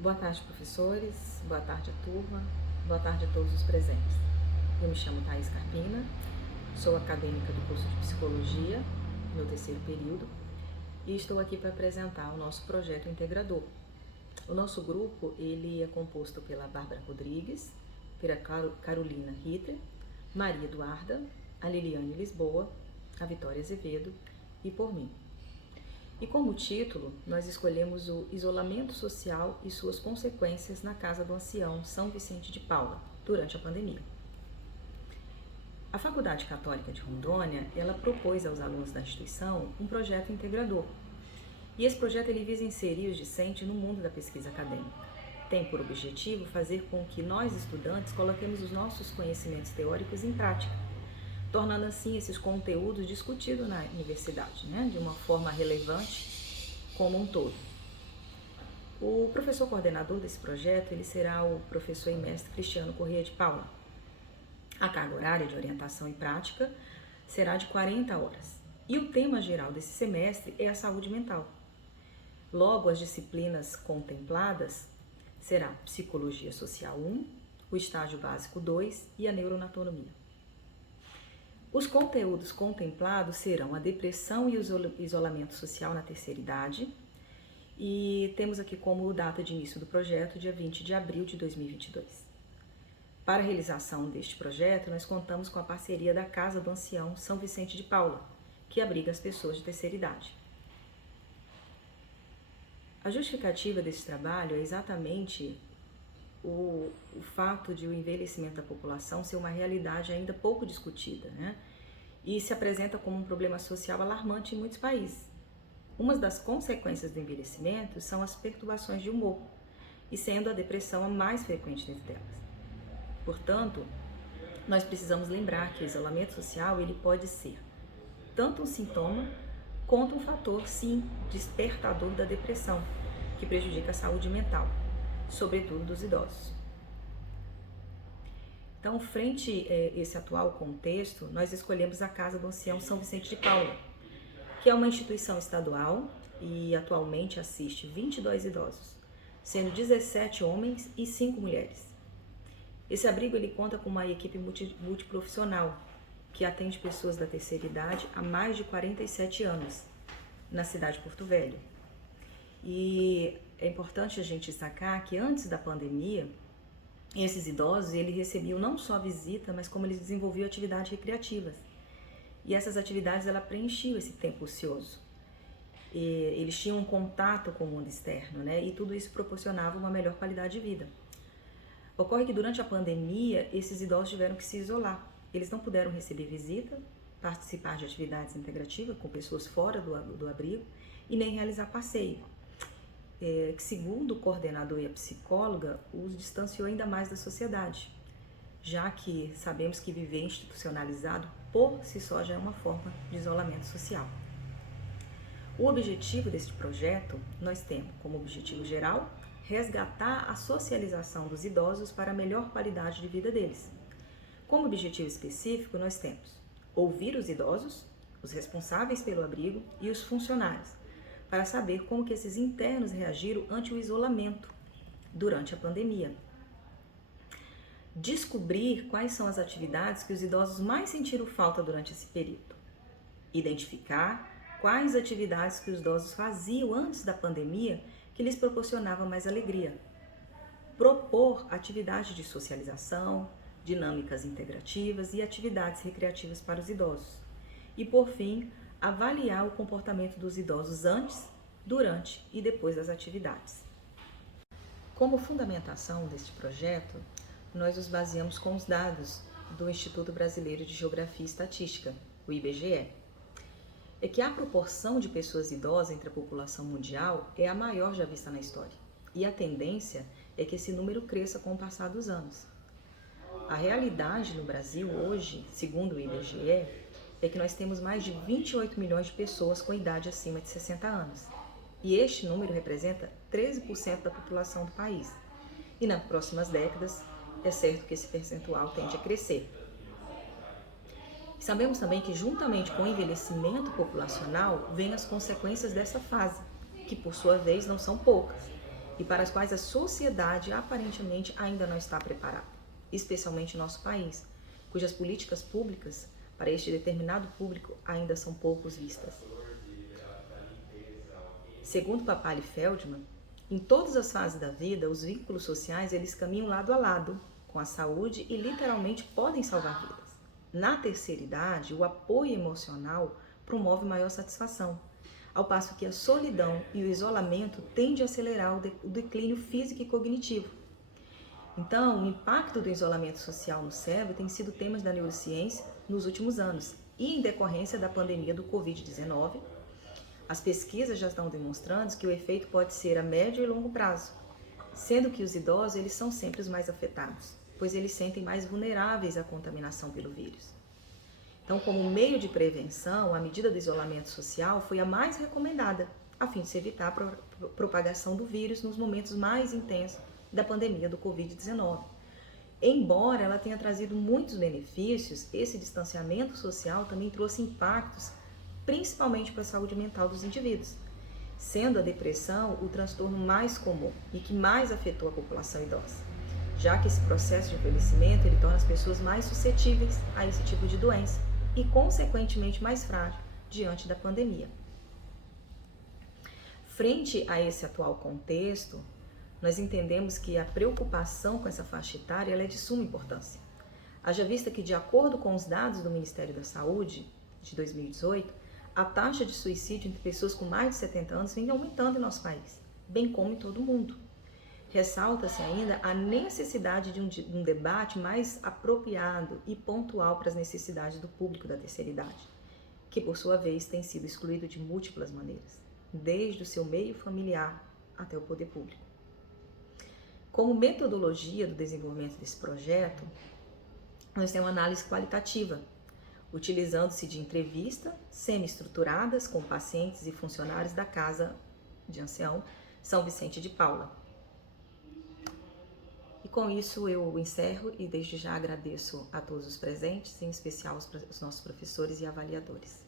Boa tarde, professores. Boa tarde, turma. Boa tarde a todos os presentes. Eu me chamo Thaís Carpina, sou acadêmica do curso de Psicologia, no terceiro período, e estou aqui para apresentar o nosso projeto integrador. O nosso grupo ele é composto pela Bárbara Rodrigues, pela Carolina Ritter, Maria Eduarda, a Liliane Lisboa, a Vitória Azevedo e por mim. E como título, nós escolhemos o Isolamento Social e suas consequências na Casa do Ancião São Vicente de Paula, durante a pandemia. A Faculdade Católica de Rondônia, ela propôs aos alunos da instituição um projeto integrador. E esse projeto ele visa inserir os discentes no mundo da pesquisa acadêmica. Tem por objetivo fazer com que nós, estudantes, coloquemos os nossos conhecimentos teóricos em prática, tornando assim esses conteúdos discutidos na universidade, de uma forma relevante como um todo. O professor coordenador desse projeto ele será o professor e mestre Cristiano Corrêa de Paula. A carga horária de orientação e prática será de 40 horas. E o tema geral desse semestre é a saúde mental. Logo, as disciplinas contempladas será Psicologia Social 1, o Estágio Básico 2 e a Neuroanatomia. Os conteúdos contemplados serão a depressão e o isolamento social na terceira idade, e temos aqui como data de início do projeto, dia 20 de abril de 2022. Para a realização deste projeto, nós contamos com a parceria da Casa do Ancião São Vicente de Paula, que abriga as pessoas de terceira idade. A justificativa desse trabalho é exatamente o fato de o envelhecimento da população ser uma realidade ainda pouco discutida, e se apresenta como um problema social alarmante em muitos países. Uma das consequências do envelhecimento são as perturbações de humor, e sendo a depressão a mais frequente dentre elas. Portanto, nós precisamos lembrar que o isolamento social ele pode ser tanto um sintoma quanto um fator, sim, despertador da depressão, que prejudica a saúde mental, sobretudo dos idosos. Então, frente a esse atual contexto, nós escolhemos a Casa do Ancião São Vicente de Paula, que é uma instituição estadual e atualmente assiste 22 idosos, sendo 17 homens e 5 mulheres. Esse abrigo ele conta com uma equipe multiprofissional, que atende pessoas da terceira idade há mais de 47 anos, na cidade de Porto Velho. E é importante a gente destacar que antes da pandemia, esses idosos eles recebiam não só visita, mas como eles desenvolviam atividades recreativas. E essas atividades ela preenchiam esse tempo ocioso. E eles tinham um contato com o mundo externo, e tudo isso proporcionava uma melhor qualidade de vida. Ocorre que durante a pandemia, esses idosos tiveram que se isolar. Eles não puderam receber visita, participar de atividades integrativas com pessoas fora do abrigo e nem realizar passeio. Que segundo o coordenador e a psicóloga, os distanciou ainda mais da sociedade, já que sabemos que viver institucionalizado por si só já é uma forma de isolamento social. O objetivo deste projeto, nós temos como objetivo geral resgatar a socialização dos idosos para a melhor qualidade de vida deles. Como objetivo específico, nós temos ouvir os idosos, os responsáveis pelo abrigo e os funcionários, para saber como que esses internos reagiram ante o isolamento durante a pandemia. Descobrir quais são as atividades que os idosos mais sentiram falta durante esse período. Identificar quais atividades que os idosos faziam antes da pandemia que lhes proporcionava mais alegria. Propor atividades de socialização, dinâmicas integrativas e atividades recreativas para os idosos. E, por fim, avaliar o comportamento dos idosos antes, durante e depois das atividades. Como fundamentação deste projeto, nós nos baseamos com os dados do Instituto Brasileiro de Geografia e Estatística, o IBGE. É que a proporção de pessoas idosas entre a população mundial é a maior já vista na história, e a tendência é que esse número cresça com o passar dos anos. A realidade no Brasil hoje, segundo o IBGE, é que nós temos mais de 28 milhões de pessoas com idade acima de 60 anos. E este número representa 13% da população do país. E nas próximas décadas, é certo que esse percentual tende a crescer. Sabemos também que, juntamente com o envelhecimento populacional, vêm as consequências dessa fase, que por sua vez não são poucas. e para as quais a sociedade aparentemente ainda não está preparada, especialmente o nosso país, cujas políticas públicas para este determinado público ainda são poucos vistas. Segundo Papali Feldman, em todas as fases da vida, os vínculos sociais eles caminham lado a lado com a saúde e literalmente podem salvar vidas. Na terceira idade, o apoio emocional promove maior satisfação, ao passo que a solidão e o isolamento tendem a acelerar o declínio físico e cognitivo. Então, o impacto do isolamento social no cérebro tem sido temas da neurociência nos últimos anos e em decorrência da pandemia do Covid-19, as pesquisas já estão demonstrando que o efeito pode ser a médio e longo prazo, sendo que os idosos eles são sempre os mais afetados, pois eles sentem mais vulneráveis à contaminação pelo vírus. Então, como meio de prevenção, a medida do isolamento social foi a mais recomendada, a fim de se evitar a propagação do vírus nos momentos mais intensos da pandemia do Covid-19. Embora ela tenha trazido muitos benefícios, esse distanciamento social também trouxe impactos, principalmente para a saúde mental dos indivíduos, sendo a depressão o transtorno mais comum e que mais afetou a população idosa, já que esse processo de envelhecimento ele torna as pessoas mais suscetíveis a esse tipo de doença e, consequentemente, mais frágil diante da pandemia. Frente a esse atual contexto, nós entendemos que a preocupação com essa faixa etária ela é de suma importância. Haja vista que, de acordo com os dados do Ministério da Saúde de 2018, a taxa de suicídio entre pessoas com mais de 70 anos vem aumentando em nosso país, bem como em todo o mundo. Ressalta-se ainda a necessidade de um debate mais apropriado e pontual para as necessidades do público da terceira idade, que por sua vez tem sido excluído de múltiplas maneiras, desde o seu meio familiar até o poder público. Como metodologia do desenvolvimento desse projeto, nós temos uma análise qualitativa, utilizando-se de entrevistas semi-estruturadas com pacientes e funcionários da Casa de Ancião São Vicente de Paula. E com isso eu encerro e desde já agradeço a todos os presentes, em especial os nossos professores e avaliadores.